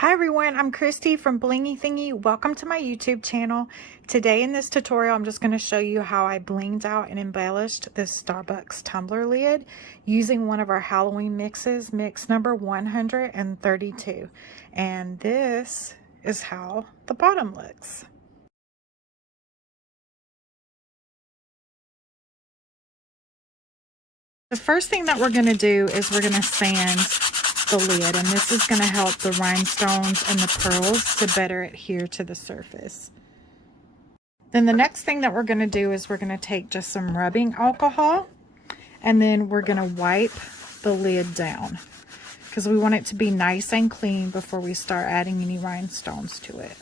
Hi everyone, I'm Christy from Blingee Thingee. Welcome to my YouTube channel. Today in this tutorial, I'm just going to show you how I blinged out and embellished this Starbucks tumbler lid using one of our Halloween mixes, mix number 132. And this is how the bottom looks. The first thing that we're going to do is we're going to sand the lid, and this is going to help the rhinestones and the pearls to better adhere to the surface. Then the next thing that we're going to do is we're going to take just some rubbing alcohol, and then we're going to wipe the lid down because we want it to be nice and clean before we start adding any rhinestones to it.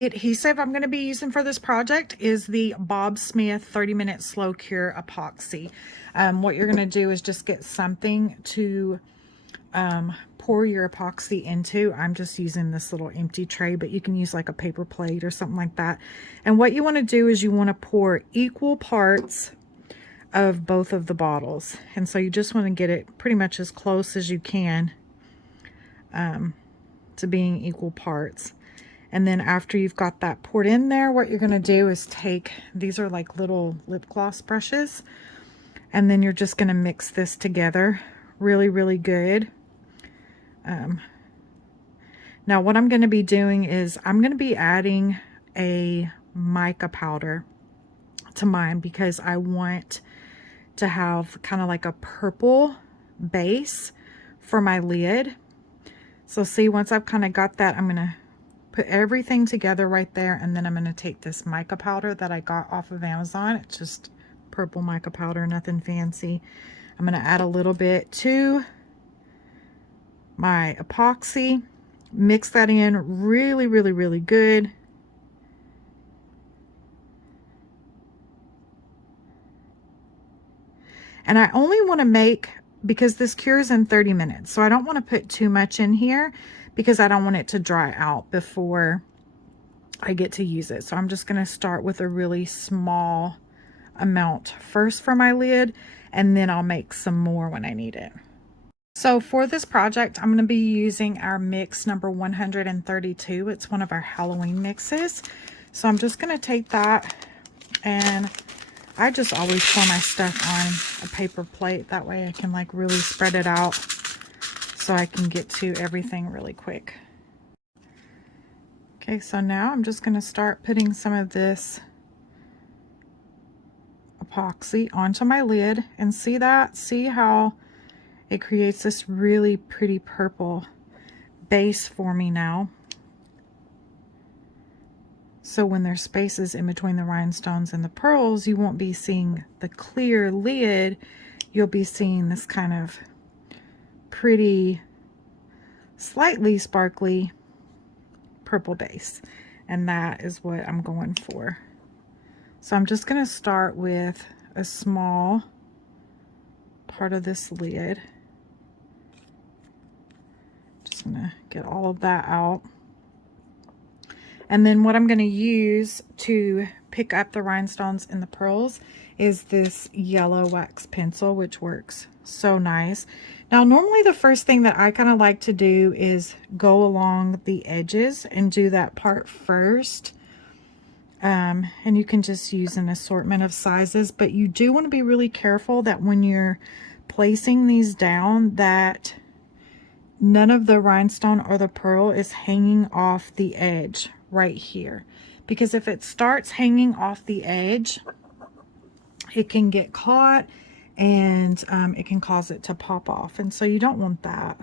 The adhesive I'm going to be using for this project is the Bob Smith 30-minute slow cure epoxy. What you're going to do is just get something to pour your epoxy into. I'm just using this little empty tray, but you can use like a paper plate or something like that. And what you want to do is you want to pour equal parts of both of the bottles. And so you just want to get it pretty much as close as you can to being equal parts. And then after you've got that poured in there, what you're going to do is take, these are like little lip gloss brushes, and then you're just going to mix this together really good. Now what I'm going to be doing is I'm going to be adding a mica powder to mine because I want to have kind of like a purple base for my lid. So see, once I've kind of got that, I'm going to put everything together right there, and then I'm going to take this mica powder that I got off of Amazon. It's just purple mica powder, nothing fancy. I'm going to add a little bit to my epoxy, mix that in really good. And I only want to make, because this cures in 30 minutes, so I don't want to put too much in here because I don't want it to dry out before I get to use it. So I'm just going to start with a really small amount first for my lid, and then I'll make some more when I need it. So for this project, I'm going to be using our mix number 132. It's one of our Halloween mixes. So I'm just going to take that, and I just always pour my stuff on a paper plate. That way I can like really spread it out so I can get to everything really quick. Okay, so now I'm just going to start putting some of this epoxy onto my lid, and see that? See how it creates this really pretty purple base for me now. So when there's spaces in between the rhinestones and the pearls, you won't be seeing the clear lid. You'll be seeing this kind of pretty, slightly sparkly purple base. And that is what I'm going for. So I'm just going to start with a small part of this lid. Just going to get all of that out. And then what I'm going to use to pick up the rhinestones and the pearls is this yellow wax pencil, which works so nice. Now, normally the first thing that I kind of like to do is go along the edges and do that part first. And you can just use an assortment of sizes, but you do want to be really careful that when you're placing these down, that none of the rhinestone or the pearl is hanging off the edge right here, because if it starts hanging off the edge, it can get caught, and it can cause it to pop off, and so you don't want that.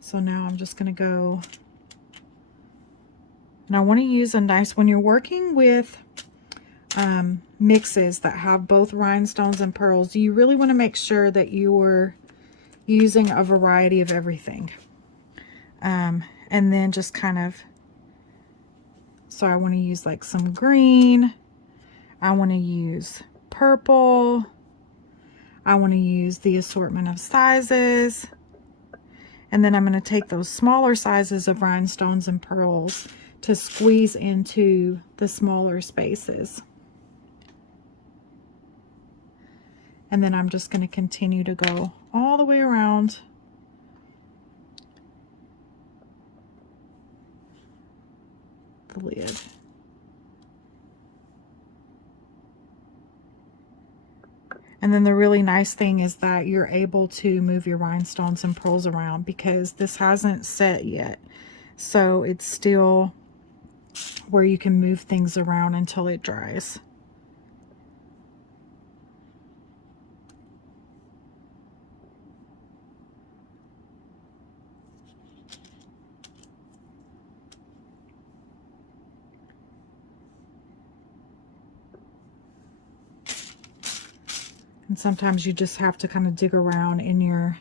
So now I'm just going to go, and I want to use a nice, when you're working with mixes that have both rhinestones and pearls, you really want to make sure that you're using a variety of everything. And then just kind of, so I want to use like some green, I want to use purple, I want to use the assortment of sizes, and then I'm going to take those smaller sizes of rhinestones and pearls to squeeze into the smaller spaces. And then I'm just going to continue to go all the way around the lid. And then the really nice thing is that you're able to move your rhinestones and pearls around because this hasn't set yet. So it's still where you can move things around until it dries. And sometimes you just have to kind of dig around in your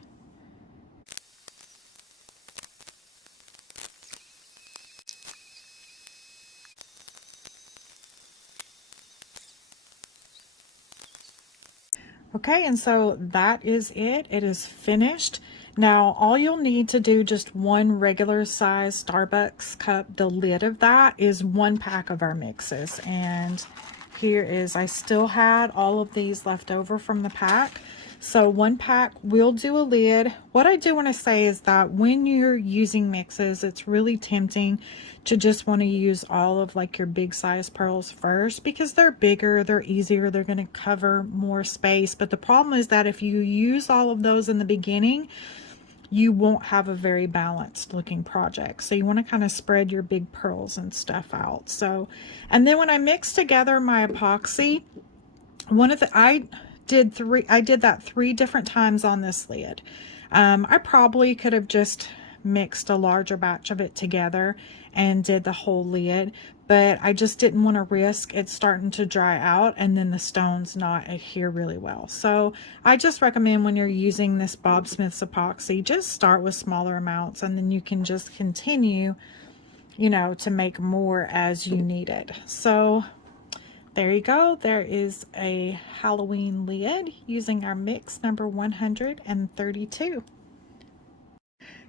okay, and so that is it. It is finished. Now, all you'll need to do, just one regular size Starbucks cup, the lid of that is 1 pack of our mixes. And here is, I still had all of these left over from the pack. So 1 pack will do a lid. What I do want to say is that when you're using mixes, it's really tempting to just want to use all of like your big size pearls first because they're bigger, they're easier, they're going to cover more space. But the problem is that if you use all of those in the beginning, you won't have a very balanced looking project. So you want to kind of spread your big pearls and stuff out. So, and then when I mix together my epoxy, I did that 3 different times on this lid. I probably could have just mixed a larger batch of it together and did the whole lid, but I just didn't want to risk it starting to dry out and then the stones not adhere really well. So I just recommend when you're using this Bob Smith's epoxy, just start with smaller amounts and then you can just continue, you know, to make more as you need it. So there you go. There is a Halloween lid using our mix number 132.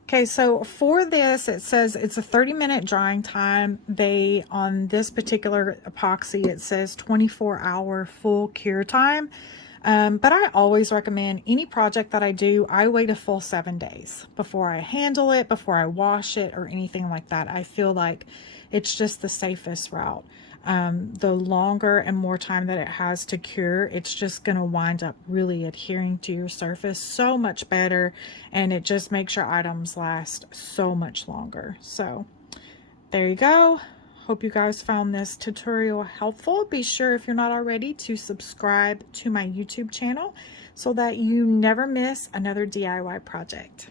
Okay, so for this, it says it's a 30-minute drying time. On this particular epoxy, it says 24-hour full cure time. But I always recommend any project that I do, I wait a full 7 days before I handle it, before I wash it or anything like that. I feel like it's just the safest route. The longer and more time that it has to cure, it's just going to wind up really adhering to your surface so much better, and it just makes your items last so much longer. So there you go. Hope you guys found this tutorial helpful. Be sure, if you're not already, to subscribe to my YouTube channel so that you never miss another DIY project.